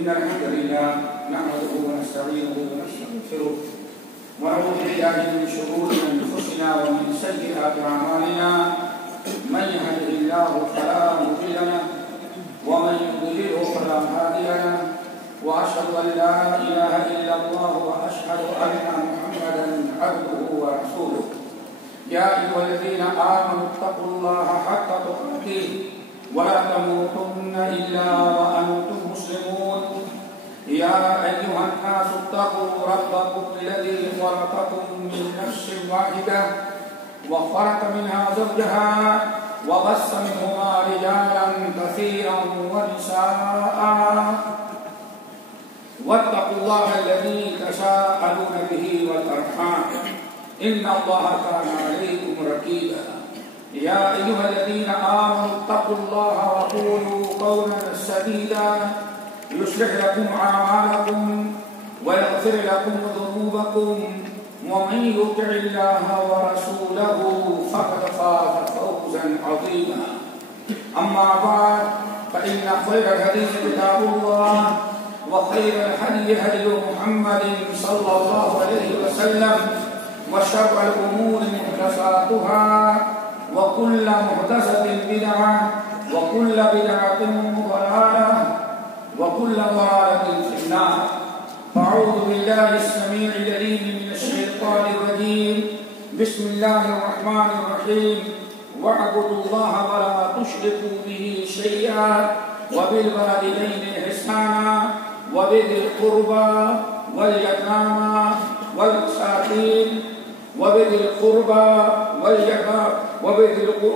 إن الحمد لله نحمده ونستعينه ونستغفره ونعوذ بالله من شرور أنفسنا ومن سيئات أعمالنا من يهده الله فلا مضل له ومن يضلله فلا هادي له وأشهد أن لا إله إلا الله وأشهد أن محمدا عبده ورسوله يا أيها الذين آمنوا اتقوا الله حق تقاته ولا تموتن إلا وأنتم مسلمون يا أيها الناس اتقوا ربكم الذي خلقكم من نفس واحدة وخلق منها زوجها وبث منهما رجالا كثيرا ونساء واتقوا الله الذي تساءلون به والأرحام إن الله كان عليكم رقيبا يا أيها الذين آمنوا اتقوا الله وقولوا قولا سديدا يصلح لكم أعمالكم ويغفر لكم ذنوبكم ومن يطع الله ورسوله فقد فاز فوزا عظيما أما بعد فإن خير الحديث كتاب الله وخير الهدي هدي محمد صلى الله عليه وسلم وشر الأمور محدثاتها وكل محدثة بدعة وكل بدعة ضلالة وكل ضلالة في النار فأعوذ بالله السميع العليم من الشيطان الرجيم بسم الله الرحمن الرحيم واعبدوا الله ولا تشركوا به شيئا وبالوالدين إحسانا وبذي القربى واليتامى والمساكين وبذي القربى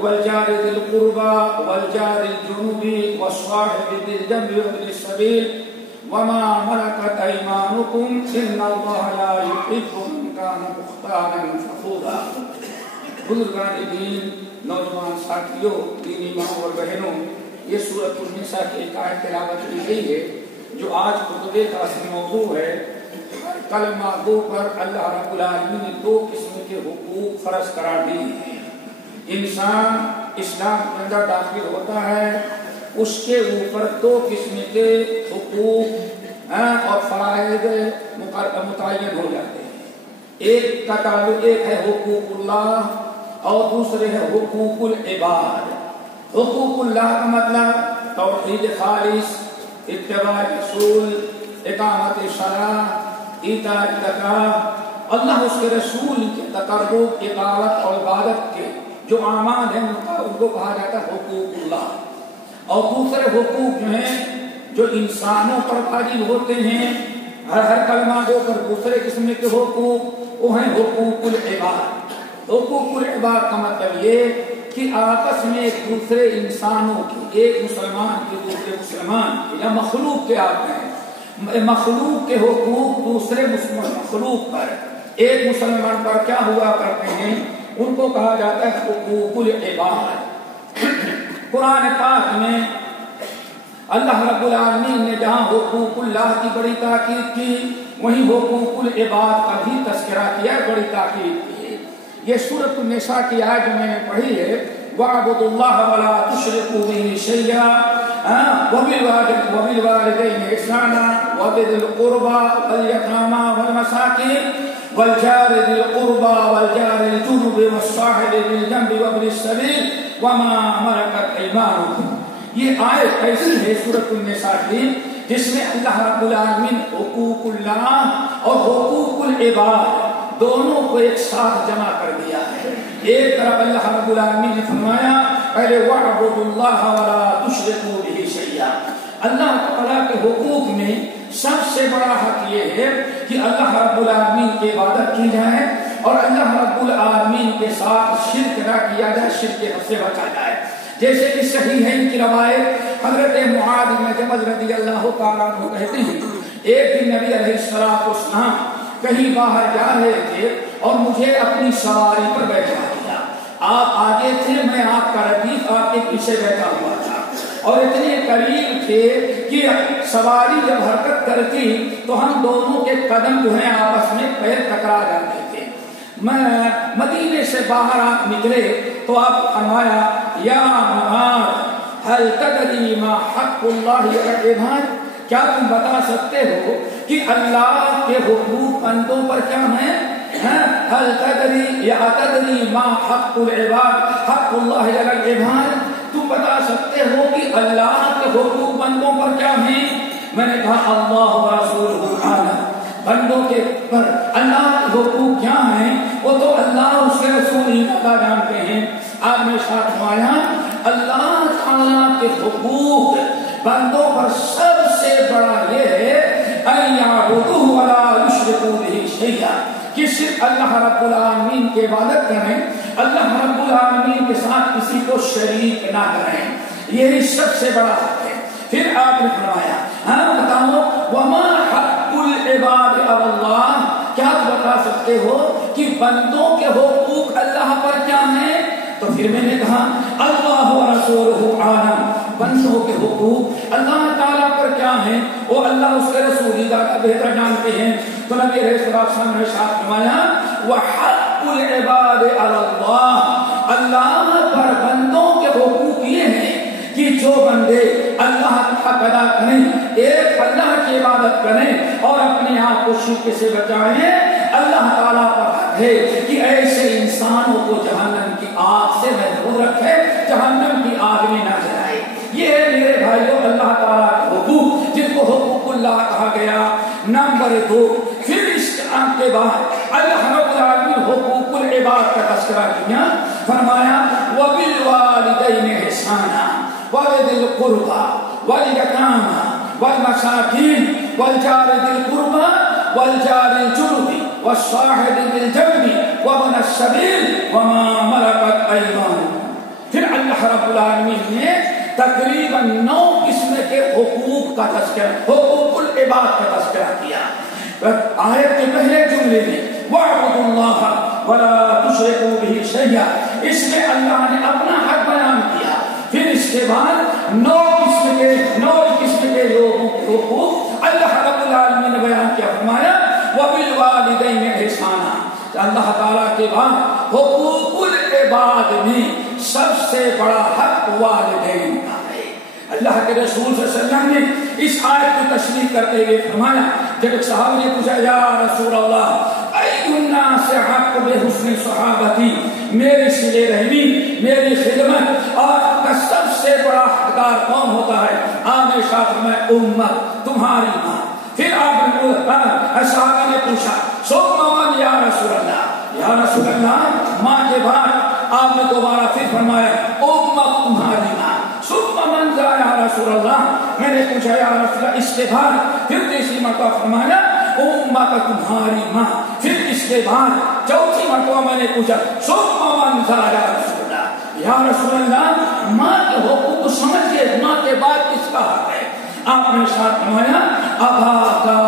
والجار ذي القربى والجار الجنوب والصاحب بالجنب وابن السبيل وما ملكت أيمانكم إن الله لا يحب من كان مختالا فخورا. بزرگان دین، نوجوان ساتھیوں، دینی ماں اور بہنوں، یہ سورۃ النساء کی ایک آیت تلاوت کی گئی ہے جو آج خطبے کا اصل موضوع ہے. کلمہ گو پر اللہ رب العالمین نے دو قسم کے حقوق فرض قرار دی ہیں. انسان اسلام کے اندر داخل ہوتا ہے، اس کے اوپر دو قسم کے حقوق اور فرائض متعین ہو جاتے ہیں. ایک کا تعلق ایک ہے حقوق اللہ اور دوسرے ہے حقوق العباد. حقوق اللہ کا مطلب توحید خالص، اتباع رسول، اقامت شرع، ایتاء زکات، اللہ اس کے رسول کے تقرب، اطاعت اور عبادت کے جو اعمال ہیں ان کو کہا جاتا ہے حقوق اللہ. اور دوسرے حقوق جو ہیں جو انسانوں پر واجب ہوتے ہیں ہر کلمہ کے اوپر، دوسرے قسم کے حقوق وہ ہیں حقوق العباد. حقوق العباد کا مطلب یہ کہ آپس میں ایک دوسرے انسانوں کی، ایک مسلمان کے دوسرے مسلمان کے یا مخلوق کے آتے ہیں، مخلوق کے حقوق دوسرے مخلوق پر، ایک مسلمان پر کیا ہوا کرتے ہیں ان کو کہا جاتا ہے حقوق العباد. قرآن پاک میں اللہ رب العالمین نے جہاں حقوق اللہ کی بڑی تاکید کی وہیں حقوق العباد کا بھی تذکرہ کیا، بڑی تاکید کی. یہ سورۃ النساء کی آیت میں نے پڑھی ہے وَاعْبُدُوا اللَّهَ وَلَا تُشْرِكُوا بِهِ شَيْئًا وَبِالْوَالِدَيْنِ إِحْسَانًا وَبِذِي الْقُرْبَى وَالْيَتَامَى وَالْمَسَاكِينِ وَالْجَارِ ذِي الْقُرْبَى وَالْجَارِ الْجُنُبِ وَالصَّاحِبِ بِالْجَنبِ وَابْنِ السَّبِيلِ وَمَا مَلَكَتْ أَيْمَانُكُمْ. یہ آیت ایسی ہے سورۃ النساء کی جس میں اللہ رب العالمین حقوق اللہ اور حقوق العباد دونوں کو ایک ساتھ جمع کر دیا ہے. ایک طرف اللہ رب العالمین نے فرمایا پہلے وَاعْبُدُوا اللَّهَ وَلَا تُشْرِكُوا بِهِ شَيْئًا. اللہ تعالیٰ کے حقوق میں سب سے بڑا حق یہ ہے کہ اللہ رب العالمین کی عبادت کی جائے اور اللہ رب العالمین کے ساتھ شرک نہ کیا جائے، شرک کے حد سے بچا جائے. جیسے کہ صحیح ہے ان کی روایت حضرت معاذ بن جبل رضی اللہ تعالیٰ عنہ کہتے ہیں ایک دن نبی علیہ السلام کہیں باہر جا رہے تھے اور مجھے اپنی سواری پر بیٹھا دیا. آپ آگے تھے، میں آپ کا ردیف آپ کے پیچھے بیٹھا ہوا تھا اور اتنے قریب تھے کہ سواری جب حرکت کرتی تو ہم دونوں کے قدم جو ہیں آپس میں پیر ٹکرا جاتے تھے. میں مدینے سے باہر آپ نکلے تو آپ فرمایا یا معاذ هل تدری ما حق اللہ علی العباد، کیا تم بتا سکتے ہو کہ اللہ کے حقوق بندوں پر کیا ہیں؟ هل تدری یا تدری ما حق العباد حق اللہ علی العباد، تم بتا سکتے ہو کہ اللہ کے حقوق بندوں پر کیا ہیں؟ میں نے کہا اللہ و رسولہ اعلم، بندوں کے پر اللہ کے حقوق کیا ہیں وہ تو اللہ اس کے رسول ہی پتہ جانتے ہیں. آپ نے ساتھ فرمایا اللہ تعالیٰ کے حقوق بندوں پر سب سے بڑا یہ ہے ان یعبدوہ ولا یشرکوا بہ شیئا، کہ صرف اللہ رب العالمین کی عبادت کریں، اللہ رب العالمین کے ساتھ کسی کو شریک نہ کریں. یہی سب سے بڑا حق ہے. پھر آپ نے فرمایا ہاں بتاؤ وما حق العباد علی اللہ، کیا آپ بتا سکتے ہو کہ بندوں کے حقوق اللہ پر کیا ہیں؟ تو پھر میں نے کہا اللہ و رسولہ اعلم، بندوں کے حقوق اللہ تعالیٰ پر کیا ہیں وہ اللہ اس کے رسول ہی زیادہ بہتر جانتے ہیں. تو نبی علیہ السلام نے ارشاد فرمایا وحق العباد علی اللہ، اللہ پر بندوں کے حقوق یہ ہیں کہ جو بندے اللہ کا ادا کریں، ایک اللہ کی عبادت کریں اور اپنے آپ کو شرک سے بچائیں، اللہ تعالیٰ پر حق ہے کہ ایسے انسانوں کو جہنم کی آگ سے محفوظ رکھے، جہنم کی آگ میں نہ جلائے. یہ ہے میرے بھائیوں اللہ تعالیٰ کے حقوق جن کو حقوق اللہ کہا گیا. نمبر 2، پھر اس کے بعد اللہ رب العالمین حقوق العباد کا تذکرہ کیا، فرمایا وبالوالدین احسانا وبذی القربى والیتامى والمساکین والجار ذی القربى والجار الجنب والصاحب بالجنب وابن السبیل وما ملکت ایمانکم. پھر اللہ رب العالمین نے تقریباً 9 قسم کے حقوق کا تذکرہ، حقوق العباد کا تذکرہ کیا. آیت کے پہلے جملے میں وَاعْبُدُوا اللَّهَ وَلَا تُشْرِكُوا بِهِ شَيْئًا، اس میں اللہ نے اپنا حق بیان کیا. پھر اس کے بعد 9 قسم کے لوگوں کے حقوق اللہ رب العالمین نے بیان کیا. فرمایا وَبِالْوَالِدَيْنِ إِحْسَانًا، اللہ تعالیٰ کے بعد حقوق العباد میں سب سے بڑا حق والدین کا ہے. اللہ کے رسول صلی اللہ علیہ وسلم نے اس آیت کو تشریح کرتے ہوئے فرمایا، جب ایک صحابی نے پوچھا یا رسول اللہ ای الناس حق بحسن صحابتی، میری صلہ رحمی، میری خدمت اور کا سب سے بڑا حقدار کون ہوتا ہے؟ آپ نے ارشاد فرمایا امت، تمہاری ماں۔ پھر آپ نے صحابی نے پوچھا ثم من یا رسول اللہ، یا رسول اللہ ماں کے بعد آپ نے دوبارہ پھر فرمایا امت، تمہاری ماں۔ ثم من ذا یا رسول اللہ، میں نے پوچھا یا رسول اللہ اس کے بعد پھر تیسری مرتبہ فرمایا امت تمہاری ماں۔ پھر اس کے بعد چوتھی مرتبہ میں نے پوچھا ثم من ذا یا رسول اللہ، یا رسول اللہ ماں کے حقوق کو سمجھئے، ماں کے بعد کس کا حق ہے؟ آپ نے ساتھ فرمایا ابا کا،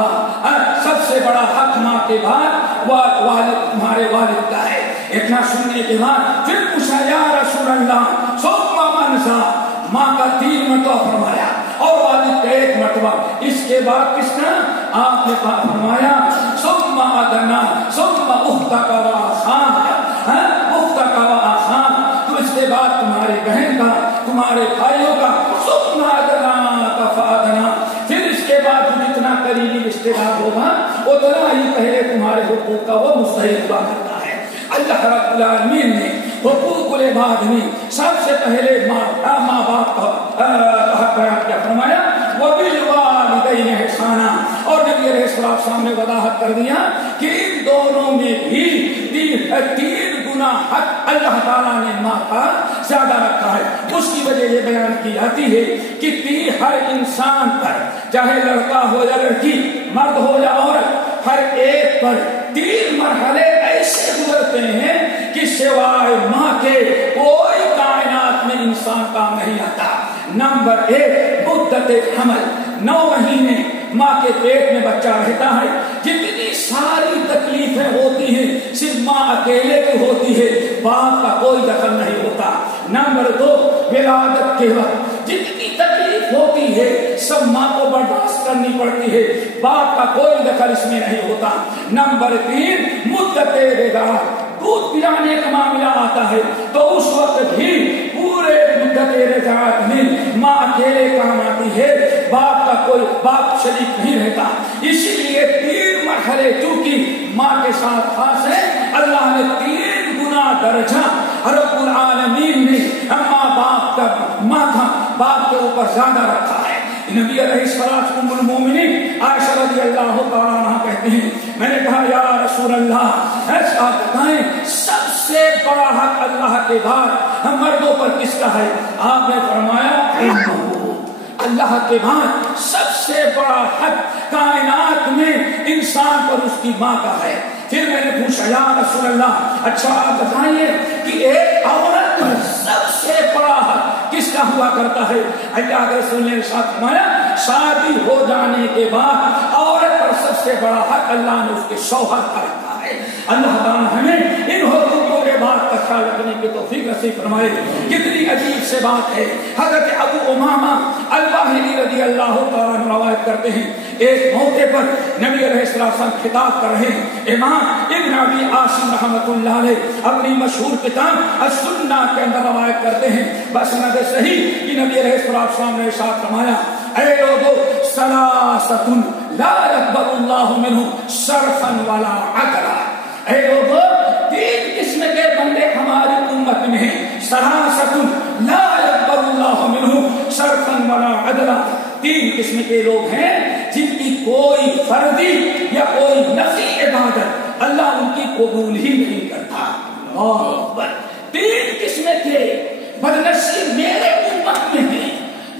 سب سے بڑا حق ماں کے بعد والد، تمہارے والد کا ہے۔ اتنا سننے کے بعد پھر پوچھا یا رسول اللہ ثم من ذا، ماں کا 3 مرتبہ فرمایا اور والد کا 1 مرتبہ، اس کے بعد کس کا؟ آپ نے فرمایا ثم ادنا ثم اختک و اخاک، اختک و اخاک، تو اس کے بعد تمہارے بہن کا، تمہارے بھائیوں کا، ثم ادنا فادنا، پھر اس کے بعد جتنا قریبی رشتے دار ہوگا اتنا ہی پہلے تمہارے حقوق کا وہ مستحق ہوا کرتا ہے۔ اللہ رب العالمین نے حقوق العباد میں سب سے پہلے ماں باپ کا حق بیان کیا، فرمایا وبالوالدین احسانا، اور نبی علیہ السلام نے وضاحت کر دیا کہ ان دونوں میں بھی 3 گنا حق اللہ تعالیٰ نے ماں کا زیادہ رکھا ہے۔ اس کی وجہ یہ بیان کی جاتی ہے کہ ہر انسان پر، چاہے لڑکا ہو یا لڑکی، مرد ہو یا عورت، ہر ایک پر 3 مرحلے ایسے گزرتے ہیں کہ سوائے ماں کے کوئی کائنات میں انسان کام نہیں آتا۔ نمبر 1 مدت حمل، 9 مہینے ماں کے پیٹ میں بچہ رہتا ہے، جتنی ساری تکلیفیں ہوتی ہیں صرف ماں اکیلے کی ہوتی ہے، باپ کا کوئی دخل نہیں ہوتا۔ نمبر 2 ولادت کے وقت جتنی تکلیف ہوتی ہے سب ماں کو برداشت کرنی پڑتی ہے، باپ کا کوئی دخل اس میں نہیں ہوتا۔ نمبر 3 مدت رضاع، دودھ پلانے کا معاملہ آتا ہے تو اس وقت بھی پورے مدت رضاعت میں ماں اکیلے کام آتی ہے، باپ شریک نہیں رہتا۔ اسی لیے 3 مرحلے چونکہ ماں کے ساتھ خاص ہے، اللہ نے 3 گنا درجہ رب العالمین نے باپ کے اوپر زیادہ رکھا ہے۔ نبی علیہ الصلوۃ ام المومنین عائشہ رضی اللہ تعالیٰ عنہا کہتے ہیں، میں نے کہا یا رسول اللہ ایسا بتائیں سب سے بڑا حق اللہ کے بعد ہم مردوں پر کس کا ہے؟ آپ نے فرمایا اللہ کے بعد سب سے بڑا حق کائنات میں انسان پر اس کی ماں کا ہے۔ پھر میں نے پوچھا یا رسول اللہ اچھا آپ بتائیے کہ ایک عورت پر سب سے بڑا حق کس کا ہوا کرتا ہے؟ اللہ کے رسول نے ارشاد فرمایا شادی ہو جانے کے بعد عورت پر سب سے بڑا حق اللہ نے اس کے شوہر کا رکھا ہے۔ اللہ تعالیٰ ہمیں ان حقوقوں کے بعد کا خیال رکھنے کی توفیق نصیب فرمائے۔ کتنی عجیب سے بات ہے، حضرت ابو امامہ الباہلی رضی اللہ تعالیٰ عنہ روایت کرتے ہیں، ایک موقع پر نبی علیہ السلام خطاب کر رہے ہیں۔ امام ابن ابی عاصم رحمۃ اللہ علیہ اپنی مشہور کتاب السنہ کے اندر روایت کرتے ہیں بسند صحیح کہ نبی علیہ السلام نے ارشاد فرمایا اے لوگو ثلاثۃ لا يقبل اللہ منہم صرفا ولا عدلا، اے لوگو 3 قسم کے بندے ہماری امت میں ہیں، ثلاثۃ لا يقبل اللہ منہم صرفا ولا عدلا، 3 قسم کے لوگ ہیں جن کی کوئی فرضی یا کوئی نفلی عبادت اللہ ان کی قبول ہی نہیں کرتا۔ اللہ اکبر، 3 قسم کے بدنصیب میرے امت میں ہیں،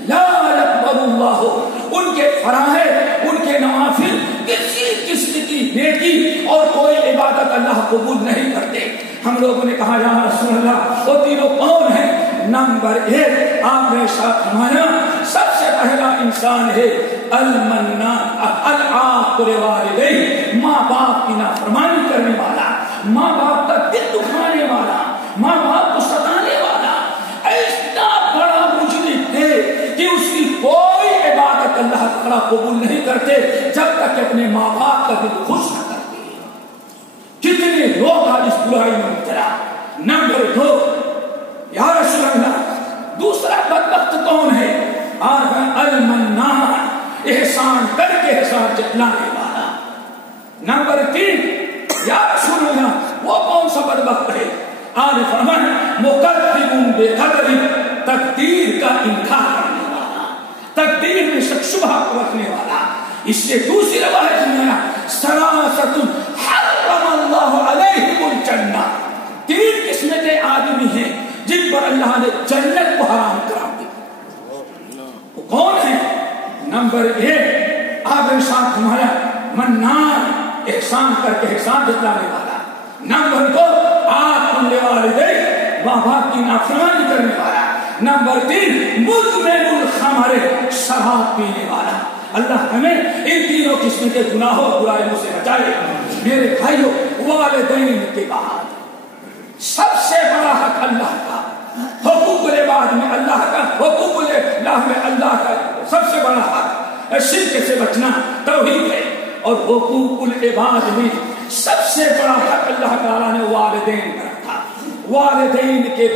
لا يقبل اللہ، ان کے فرائض ان کے نوافل کسی قسم کی نیکی اور کوئی عبادت اللہ قبول نہیں کرتے۔ ہم لوگوں نے کہا یا رسول اللہ وہ تینوں کون ہیں؟ نمبر 1 آپ نے ارشاد فرمایا سب سے پہلا انسان ہے المنان العاق لوالدیہ، ماں باپ کی نافرمانی کرنے والا، ماں باپ کا دل دکھانے والا، ماں باپ کو ستانے والا، ایسا بڑا مجرم ہے کہ اس کی کوئی عبادت اللہ تعالیٰ قبول نہیں کرتے جب تک اپنے ماں باپ کا دل خوش نہ کرتے۔ کتنے لوگ آج اس برائی میں مبتلا۔ نمبر 2 یا رسول اللہ دوسرا بدبخت کون ہے؟ اور المنان احسان کر کے احسان جتلانے والا۔ نمبر 3 یا رسول اللہ وہ کون سا بدبخت ہے؟ آج فرمائے مکذب بقدر، تقدیر کا انکار کرنے والا، تقدیر میں شک شبہ رکھنے والا۔ اس سے دوسری روایت میں سلاست حرم اللہ علیہم الجنہ، 3 قسم کے آدمی ہیں جن پر اللہ نے جنت کو حرام کرا دی۔ وہ کون ہے؟ نمبر 1 آپ نے ساتھ ہمارا منان، احسان کر کے احسان جتلانے والا۔ نمبر 2 آکل والدین، ماں باپ کی نافرمانی کرنے والا۔ نمبر 3 مدمن الخمر، شراب پینے والا۔ اللہ ہمیں ان تینوں قسم کے گناہوں برائیوں سے بچائے۔ میرے بھائیوں، والدین کے بعد سب سے بڑا حق اللہ کا، حقوق العباد میں اللہ کا، حقوق اللہ میں اللہ کا سب سے بڑا حق شرک سے بچنا، توحید ہے۔ اور حقوق العباد میں سب سے بڑا حق اللہ تعالیٰ نے والدین کا رکھا۔ والدین کے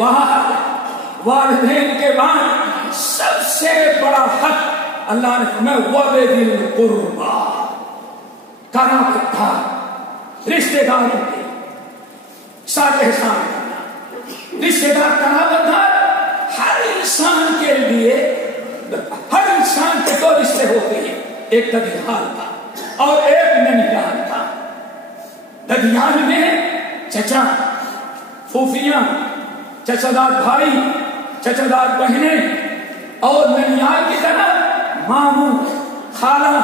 بعد سب سے بڑا حق اللہ نے فرمایا وَبِذِي الْقُرْبَى، قرابت دار رشتے داروں کے ساتھ احسان کرنا۔ رشتے دار قرابت دار ہر انسان کے لیے، ہر انسان کے 2 رشتے ہوتے ہیں، ایک ددیال کا اور ایک ننیال کا۔ ددیال میں چچا، پھوپھیاں، چچا دار بھائی، چچا دار بہنیں، اور ننیال کی طرح ماموں، خالہ،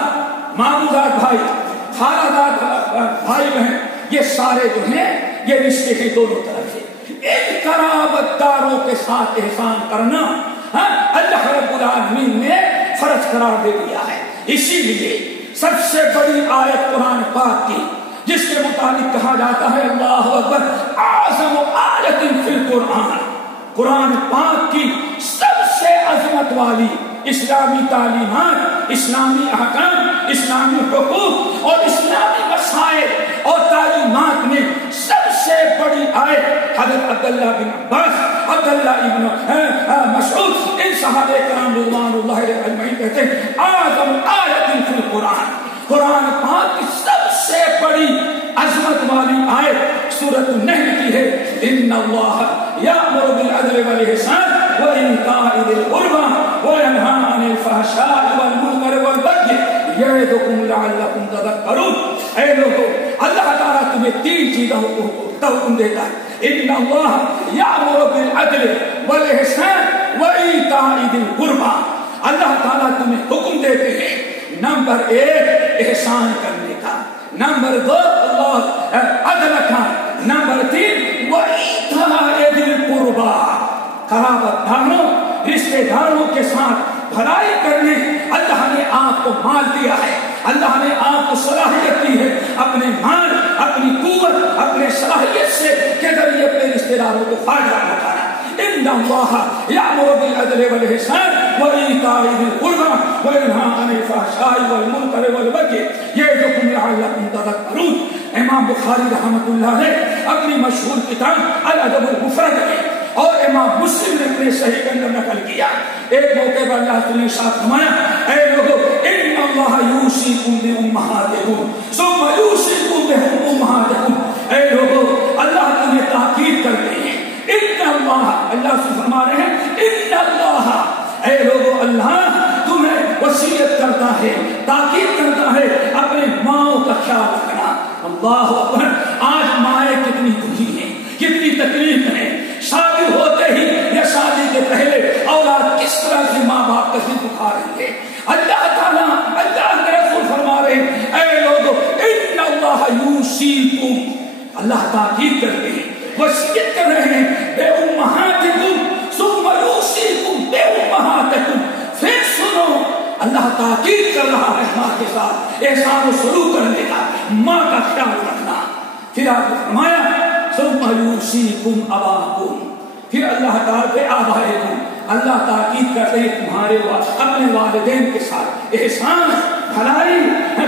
ماموں دار بھائی، خالہ دار بھائی بہن، یہ سارے جو ہیں یہ رشتے ہیں دونوں طرف سے۔ ان قرابت داروں کے ساتھ احسان کرنا اللہ رب العالمین نے فرض قرار دے دیا ہے۔ اسی لیے سب سے بڑی آیت قرآن پاک کی جس کے مطابق کہا جاتا ہے اللہ اکبر اعظم آیت فی القرآن، قرآن پاک کی سب سے عظمت والی اسلامی تعلیمات، اسلامی احکام، اسلامی حقوق اور اسلامی مسائل اور تعلیمات میں سب سے بڑی آیت حضرت عبداللہ بن عباس، عبداللہ ابن مسعود، ان صحابہ کرام رضوان اللہ علیہم اجمعین کہتے ہیں اعظم آیت فی القرآن، قرآن پاک کی سب سے بڑی عظمت والی آیت سورۃ النحل کی ہے ان اللہ یأمر بالعدل والإحسان وإیتاء ذی القربى وینہی عن الفحشاء والمنکر والبغی یعظکم لعلکم تذکرون۔ اے لوگو، اللہ تعالیٰ تمہیں 3 چیزوں کو حکم دیتا ہے، ان اللہ یأمر بالعدل والإحسان وإیتاء ذی القربى۔ اللہ تعالیٰ تمہیں حکم دیتے ہیں نمبر 1 احسان کرنے کا، نمبر 2 عدل کا، نمبر 3 وإیتاء ذی القربى، قرابت داروں، رشتے داروں کے ساتھ بھلائی کرنے۔ اللہ نے آپ کو مال دیا ہے، اللہ نے آپ کو صلاحیت دی ہے اپنے مال، اپنی قوت، اپنے صلاحیت سے کے ذریعے اپنے رشتے داروں کو فائدہ پہنچانا۔ ان اللہ یأمر بالعدل والإحسان وإیتاء ذی القربى وینہی عن الفحشاء والمنکر والبغی یعظکم لعلکم تذکرون۔ امام بخاری رحمۃ اللہ نے اپنی مشہور کتاب الادب المفرد میں اور امام مسلم نے اپنے صحیح کے اندر نقل کیا، ایک موقع پر اللہ نے ارشاد فرمایا اے لوگو ان اللہ یوصیکم بامہاتکم ثم یوصیکم بامہاتکم۔ اے لوگو، اللہ تمہیں تاکید کرتے ہیں، ان اللہ سے فرما رہے ہیں ان اللہ، اے لوگو اللہ تمہیں وصیت کرتا ہے، تاکید کرتا ہے اپنے ماؤں کا خیال رکھنا۔ اللہ اکبر، آج مائیں کتنی دکھی ہیں، کتنی تکلیف ہے، شادی ہوتے ہی یا شادی کے پہلے اولاد کس طرح سے ماں باپ کا دل دکھا رہی ہے۔ اللہ تعالیٰ، اللہ کے رسول فرما رہے ہیں اے لوگو ان اللہ یوصیکم، اللہ تاکید کرتے ہیں، وصیت کر رہے ہیں بے امہاتکم ثم یوصیکم بے امہاتکم۔ پھر سنو، اللہ تاکید کر رہا ہے ماں کے ساتھ احسان و سلوک کرنے کا، ماں کا خیال رکھنا۔ پھر آپ نے فرمایا ثم یوصیکم اباکم، پھر اللہ تعالیٰ پہ آبائکم، اللہ تاکید کرتے ہیں تمہارے اپنے والدین کے ساتھ احسان، بھلائی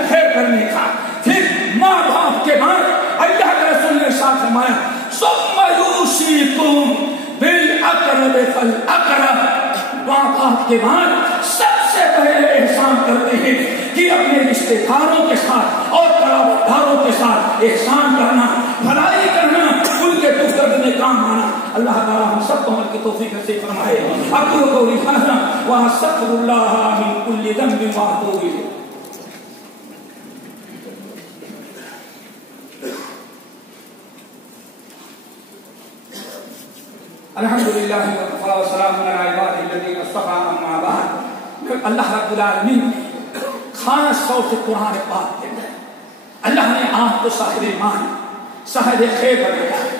خیر کرنے کا۔ پھر ماں باپ کے بعد اللہ کے رسول نے ارشاد فرمایا ثم یوصیکم بالاقرب فالاقرب، ماں باپ کے بعد کرتے ہیں کہ اپنے رشتے داروں کے ساتھ اور قرابت داروں کے ساتھ احسان کرنا، بھلائی کرنا، ان کے دکھ درد میں کام آنا۔ اللہ تعالیٰ ہم سب کو عمل کی توفیق نصیب فرمائے۔ اقول قولی ھذا واستغفر اللہ من کل ذنب واتوب الیہ۔ الحمدللہ وکفی وسلام علی عبادہ الذین اصطفی اما بعد۔ اللہ رب العالمین نے خاص طور سے قرآن پاک کے اندر اللہ نے آپ کو صاحب ایمان، صاحب خیر بنایا ہے،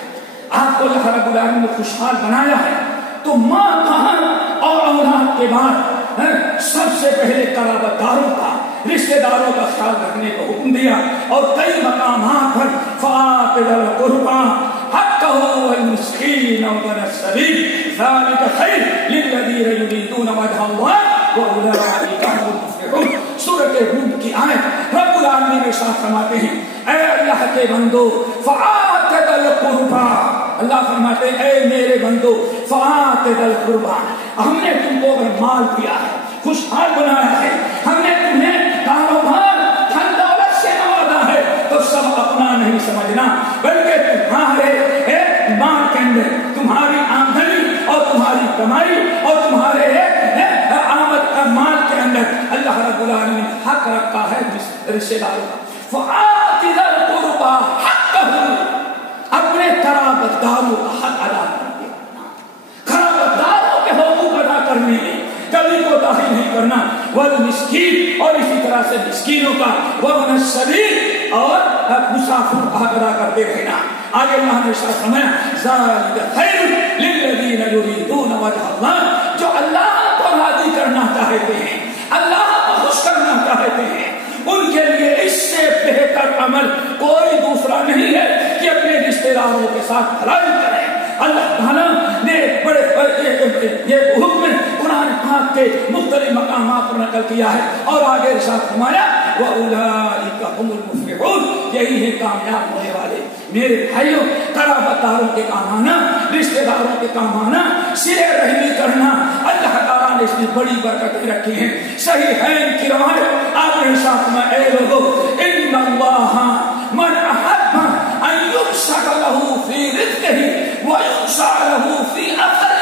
آپ کو اللہ رب العالمین نے خوشحال بنایا ہے۔ تو ماں بہن اور اولاد کے بعد سب سے پہلے قرابت داروں کا، رشتے داروں کا خیال رکھنے کو حکم دیا، اور کئی مقامات پر فآت ذی القربی حقہ والمسکین وابن السبیل ذلک خیر للذین یریدون وجہ اللہ واولئک هم المفلحون۔ سورۃ روم کی آیت رب العالمین ارشاد فرماتے ہیں، اے اللہ کے بندو فآت ذی القربی، اللہ فرماتے ہیں اے میرے بندو فآت ذی القربی، ہم نے تم کو اگر مال دیا ہے، خوشحال بنایا ہے، ہم نے تمہیں کاروبار دھن دولت سے نوازا ہے، تو سب اپنا نہیں سمجھنا، بلکہ تمہارے مال کے اندر تمہاری آمدنی اور تمہاری کمائی اور تمہارے آمد کا مال کے اندر اللہ رب العالمین حق رکھا ہے رشتے داروں کا۔ فآت ذی القربی حقہ، اپنے قرابت داروں کا حق ادا کرنے، قرابت داروں کے حقوق ادا کرنے میں کبھی کو داخل نہیں کرنا، والمسکین، اور اسی طرح سے مسکینوں کا، وابن السبیل، اور مسافر کا حق ادا کرتے رہنا۔ آگے اللہ نے ارشاد فرمایا ذالک خیر للذین یریدون وجہ اللہ، جو اللہ کو راضی کرنا چاہتے ہیں، اللہ کو خوش کرنا چاہتے ہیں، ان کے لیے اس سے بہتر عمل کوئی دوسرا نہیں ہے کہ اپنے رشتے داروں کے ساتھ بھلائی کریں۔ اللہ تعالیٰ نے بڑے یہ حکم قرآن پاک کے مختلف مقامات پر نقل کیا ہے، اور آگے ارشاد فرمایا وَأُولَٰئِكَ هُمُ الْمُفْلِحُونَ، یہی ہے کامیاب ہونے والے۔ میرے بھائیوں، قرابت داروں کے کام آنا، رشتے داروں کے کام آنا، صلہ رحمی کرنا، اللہ تعالیٰ نے اس میں بڑی برکتیں رکھی ہیں۔ صحیحین کی روایت آپ نے ساتھ میں اے لوگو ان اللہ من احب ان یبسط له فی رزقہ ویوسع له فی اثرہ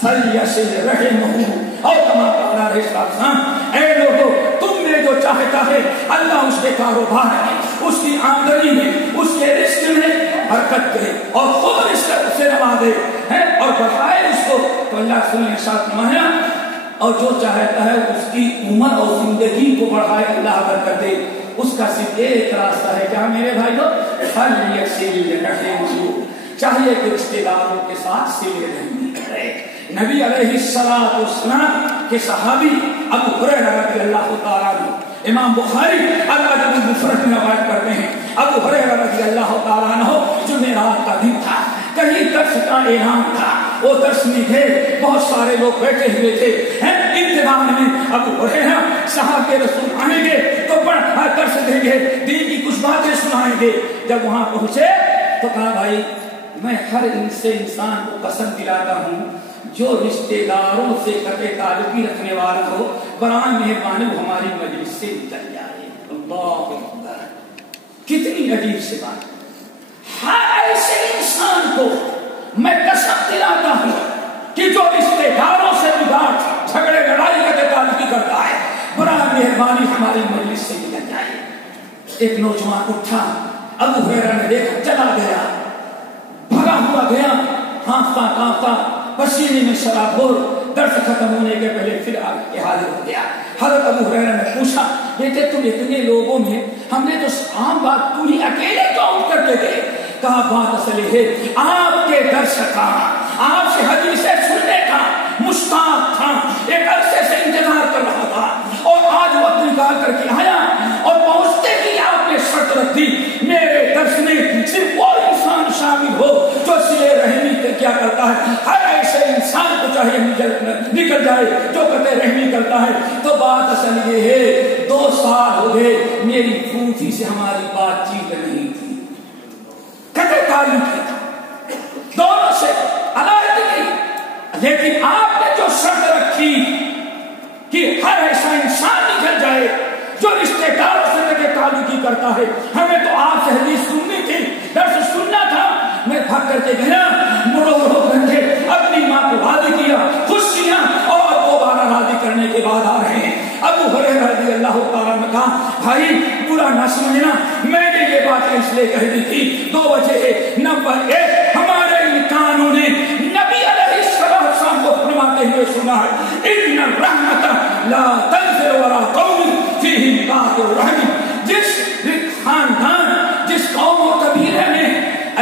فلیصل رحمہ، اور کما قال علیہ السلام، اے لوگو تم میں جو چاہتا ہے اللہ اس کے کاروبار میں، اس کی آمدنی میں، اس کے رزق میں برکت دے اور خود رزق سے نوازے اور بڑھائے اس کو، تو اللہ سننے ساتھ فرمایا اور جو چاہتا ہے اس کی عمر اور زندگی کو بڑھائے، اللہ برکت دے۔ اس کا صرف ایک راستہ ہے، کیا میرے بھائیو؟ فلیصل رحمہ، چاہیے کہ رشتے داروں کے ساتھ صلہ رحمی کرے۔ نبی علیہ الصلوۃ والسلام کے صحابی ابو ہریرہ رضی اللہ تعالیٰ عنہ، امام بخاری الادب المفرد میں روایت کرتے ہیں، ابو ہریرہ رضی اللہ تعالیٰ عنہ جمعرات کا دن تھا، کہیں درس کا اعلان تھا، وہ درس میں تھے، بہت سارے لوگ بیٹھے ہوئے تھے، انتظار میں ابو ہریرہ صاحب کے رسول آئیں گے تو بڑا درس دیں گے، دین کی کچھ باتیں سنائیں گے۔ جب وہاں پہنچے تو کہا بھائی میں ہر انسان کو قسم دلاتا ہوں جو رشتے داروں سے قطع تعلقی رکھنے والا ہو، برائے مہربانی وہ ہماری مجلس سے نکل جائے۔ اللہ اکبر، کتنی عجیب سی بات۔ ہر ایسے انسان کو میں قسم دلاتا ہوں کہ جو رشتے داروں سے بگاڑ، جھگڑے لڑائی قطع تعلقی کرتا ہے، برائے مہربانی ہماری مجلس سے نکل جائے۔ ایک نوجوان اٹھا، ابو ہریرہ نے دیکھا، چلا گیا، بھگا ہوا گیا، ہانفتا کانپتا، پسینے میں شرابور، درس ختم ہونے کے پہلے پھر آ کے حاضر ہو گیا۔ حضرت ابو ہریرہ نے پوچھا بیٹے تم اتنے لوگوں میں ہم نے تو عام بات تم ہی اکیلے کیوں اٹھ کر کے گئے؟ کہا بات اصل ہے آپ کے درس کا، آپ سے حدیثیں سننے کا مشتاق تھا، ایک عرصے سے انتظار کر رہا تھا، اور آج وقت نکال کر کے آیا، اور پہنچتے ہی آپ نے شرط رکھ دی میرے درس میں صرف وہ انسان شامل ہو جو صلہ رحمی کیا کرتا ہے، ہر ایسے انسان کو چاہیے نکل جائے جو قطع رحمی کرتا ہے۔ تو بات اصل یہ ہے 2 سال ہو گئے میری پھوپھی سے ہماری بات چیت نہیں تھی، قطع تعلق دونوں سے علیحدگی، لیکن آپ نے جو شرط رکھی کہ ہر ایسا انسان کرتا ہے. ہمیں تو آپ سے حدیث سننی تھی, درس سننا تھا. میں بھاگ کر کے گیا, مڑو کر کے اپنی ماں کو راضی کیا, خوش کیا, اور دوبارہ راضی کرنے کے بعد آ رہے ہیں. ابو ہریرہ رضی اللہ تعالیٰ نے کہا, بھائی برا نہ سمجھنا, میں نے یہ بات اس لیے کہہ دی تھی, 2 وجہ ہے. نمبر 1, ہمارے ان کانوں نے نبی علیہ السلام کو فرماتے ہوئے سنا ہے, ان الرحمت لا تنزل ولا قوم فیہم قاطع رحم. جس خاندان, جس قوم و قبیلے میں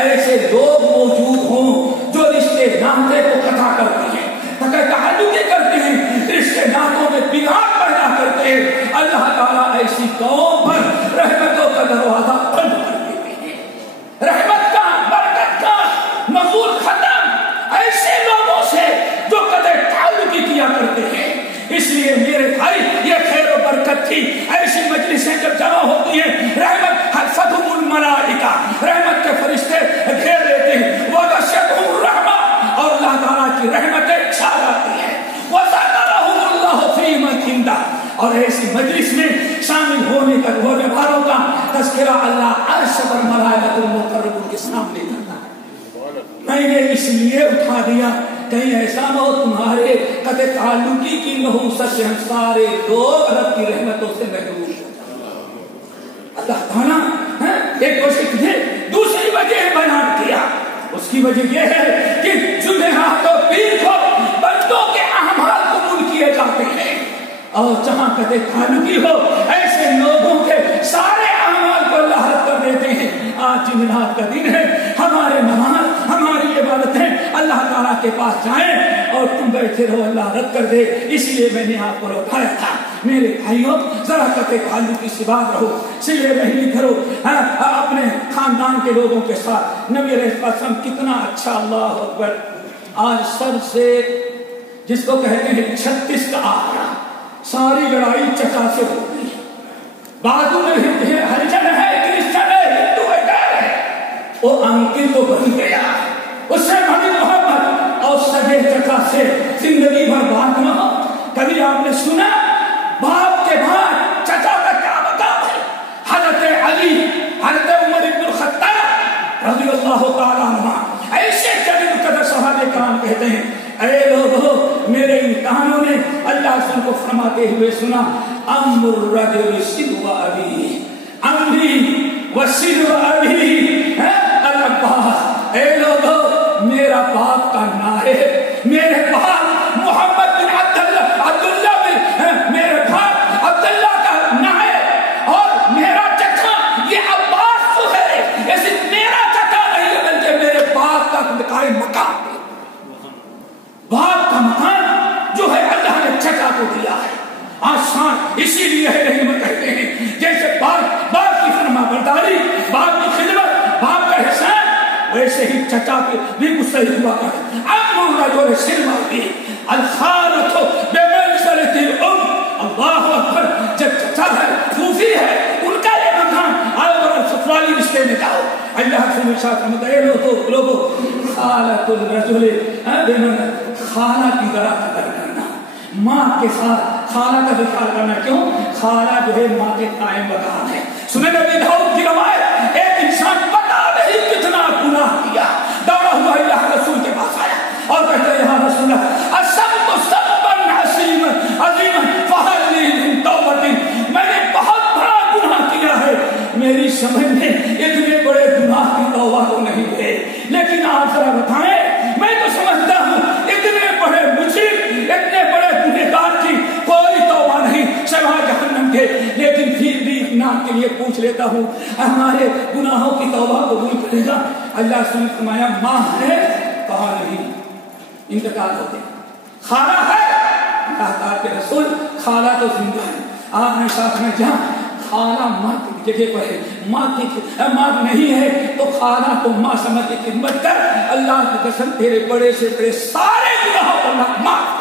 ایسے لوگ موجود ہوں جو رشتے ناطے کو قطع کرتے ہیں, تعلقیں کرتے ہیں, رشتے ناطوں میں بگاڑ پیدا کرتے ہیں, اللہ تعالیٰ ایسی قوم پر رحمتوں کا دروازہ بند کر دیتے ہیں. رحمت کا, برکت کا نزول ختم ایسے لوگوں سے جو قطع تعلق کیا کرتے ہیں. اس لیے میرے بھائی, یہ خیر و برکت تھی. ایسی مجلسیں جب جمع ہوتی ہیں, رحمت حفتہم الملائکہ, رحمت کے فرشتے گھیر لیتے ہیں, وغشیتہم الرحمہ, اور اللہ تعالیٰ کی رحمتیں چھا جاتی ہیں. وذکرہم اللہ فی من عندہ, اور ایسی مجلس میں شامل ہونے والوں کا تذکرہ اللہ عرش پر ملائکۃ المقربون کے سامنے کرتا ہے. میں نے اس لیے اٹھا دیا, کہیں ایسا نہ ہو تمہارے قطع تعلقی کی نحوست سے ہم سارے لوگ رب کی رحمتوں سے محروم ہو جائیں. اللہ تعالیٰ ایک وجہ تجھے دوسری وجہ بیان کیا. اس کی وجہ یہ ہے کہ جمعرات و پیر کو بندوں کے اعمال قبول کیے جاتے ہیں, اور جہاں قطع تعلقی ہو ایسے لوگوں کے سارے اعمال کو اللہ رد کر دیتے ہیں. آج جمعرات کا دن ہے, ہمارے نماز, ہماری عبادتیں اللہ تعالیٰ کے پاس جائیں اور تم بیٹھے رہو, اللہ رد کر دے. اس لیے میں نے آپ کو اٹھایا تھا. میرے بھائیوں, ذرا قطع تعلقی سے بات رہو, سلے رحمی کرو اپنے خاندان کے لوگوں کے ساتھ. نبی علیہ السلام کتنا اچھا, اللہ اکبر. آج سب سے جس کو کہتے ہیں 36 کا آخرا, ساری لڑائی چچا سے ہو گئی. بازو میں ہریجن ہے, کرسچن ہے, ہندو ہے, ڈر ہے, وہ انکل تو بن گیا, اس سے بڑی محبت, اور سگے چچا سے زندگی بھر بات نہ ہو. کبھی آپ نے سنا باپ کے بعد چچا کا کیا مقام ہے؟ حضرت علی, حضرت عمر بن الخطاب رضی اللہ تعالیٰ عنہ, ایسے جلیل قدر صحابہ کرام کہتے ہیں, اے لوگوں, میرے امتحانوں نے اللہ سے کو فرماتے ہوئے سنا, امر الرجل سلو ابی, امری و سلو ابی العباس. اے لوگوں, میرا باپ کا نائب, میرے باپ محمد بن عبداللہ بن, میرے باپ عبداللہ کا نائب, اور میرا چچا یہ عباس جو ہے, ایسے میرا چچا نہیں ہے بلکہ میرے باپ کا قائم مقام ہے. باپ کا مقام جو ہے اللہ نے چچا کو دیا ہے. آسان اسی لیے ہے, نہیں میں کہتے ہیں جیسے باپ کی فرما برداری, باپ کی خدمت, باپ کا احسان, ویسے ہی چچا کے بھی مستحق ہوا کرے. امر الرجل سلو ابی الخالۃ بمنزلۃ الام. اللہ اکبر. جب چچا ہے, پھوپھی ہے, ان کا یہ مقام, اور سسرالی رشتے میں جاؤ. اللہ کے ساتھ لوگوں, خالۃ الرجل, خالہ کی ذرا قدر کرنا, ماں کے ساتھ خالہ کا بھی خیال کرنا. کیوں؟ خالہ جو ہے ماں کے قائم مقام ہے. سنن نبی داؤد کی روایت, ایک انسان پتا نہیں کتنا گناہ کیا, دوڑا ہوا اللہ رسول کے پاس آیا اور کہتا ہے, یا رسول اللہ, اصبت سبا عظیما فہل لی من توبۃ, میں نے بہت بڑا گناہ کیا ہے, میری سمجھ میں اتنے بڑے گناہ کی توبہ تو نہیں ہے, لیکن آپ ذرا بتائیں, میں تو سمجھتا ہوں اتنے بڑے مجرم, اتنے بڑے گنہگار کی کوئی توبہ نہیں سوائے جہنم کے, لیکن پھر بھی اطمینان کے لیے پوچھ لیتا ہوں, ہمارے گناہوں کی توبہ قبول کرے گا؟ اللہ سے فرمایا, ماں ہے, کہا نہیں, انتقال ہو گیا. خالہ ہے, اللہ تعالیٰ کے رسول, خالہ تو زندہ ہے. آپ نے ساتھ میں جہاں خالہ ماں کی جگہ پر ہے, ماں نہیں ہے تو خالہ کو ماں سمجھ کے خدمت کر. اللہ کی قسم تیرے بڑے سے بڑے سارے گناہوں کو اللہ معاف.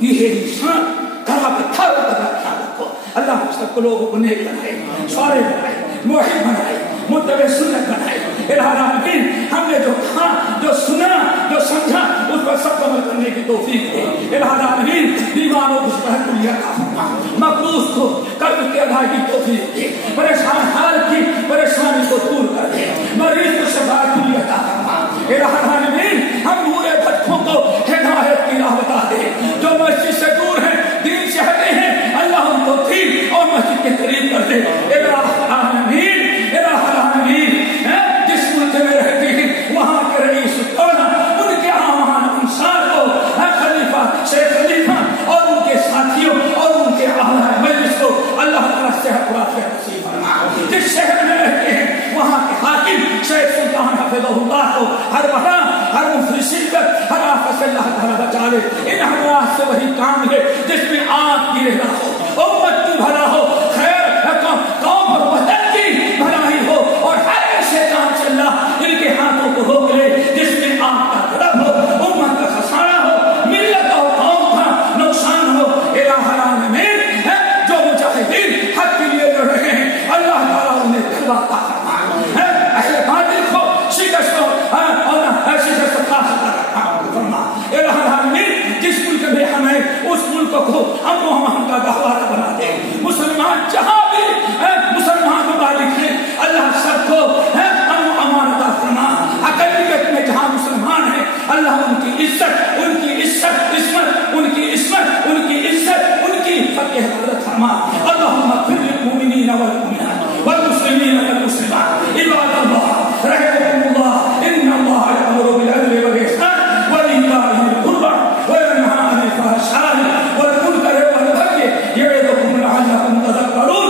یہ انسان کرا بتھا رکھو, اللہ سب کو لوگوں کو نیک بنائے, سارے بنائے, موحد بنائے, متبع سنت بنائے. العالمین, ہم نے جو کہا, جو سنا, جو سمجھا, اس پر سب عمل کرنے کی توفیق دے. العالمین, دیوانوں کو عاجلی عطا فرما، مقروض کو قرض کی ادائیگی توفیق دے، پریشان حال کی پریشانی کو دور کر دے، مریض کو شفا کلی عطا فرما۔ الہ العالمین ہم بوڑھے بچوں کو ہدایت کی راہ بتا دے، جو مسجد سے دور ہیں دین سے ہٹے ہیں اللہ ان کو دین اور مسجد کے قریب کر دے۔ الہ العالمین الہ العالمین جس ملک میں رہتے ہیں وہاں کے رئیس الدولہ ان کے عامان انصار کو خلیفہ شیخ خلیفہ اور ان کے ساتھیوں اور ان کے اعلیٰ مجلس کو اللہ تعالیٰ صحت و عافیت نصیب فرما۔ جس شہر میں رہتے ہیں وہاں کے حاکم شیخ سلطان حفظہ اللہ کو ہر بلا ہر مصیبت ہر آفت سے اللہ تعالیٰ بچا لے۔ ان حضرات سے وہی کام ہے جس میں آپ کی رہنا ہو، امت کی بھلا ہو، خیر قوم اور وطن کی بھلائی ہو، اور ہر ایسے کام سے اللہ ان کے ہاتھوں کو روک لے جس میں آپ کا غضب ہو، امت کا خسارہ ہو، ملت اور قوم کا نقصان ہو۔ الہ العالمین جو مجاہدین حق کے لیے لڑ رہے ہیں اللہ تعالیٰ انہیں غلبہ عطا فرما، اہل باطل کو شکست اور شکست عطا فرما۔ الہ العالمین جس ملک میں ہمیں اس ملک کو امن و امان کا گہوارہ بنا دے۔ مسلمان جہاں بھی مسلمان ممالک ہیں اللہ سب کو امن و امان عطا فرما۔ اقلیت میں جہاں مسلمان ہیں اللہ ان کی عزت ان کی عزت عصمت ان کی عصمت ان کی عزت ان کی فتح حفاظت فرما۔ اللهم اغفر للمؤمنین والمؤمنات والمسلمین والمسلمات عباد اللہ رحمكم اللہ ان اللہ یأمر بالعدل والإحسان وإیتاء ذی القربى وینہی عن الفحشاء والمنکر والبغی یعظکم لعلکم تذکرون۔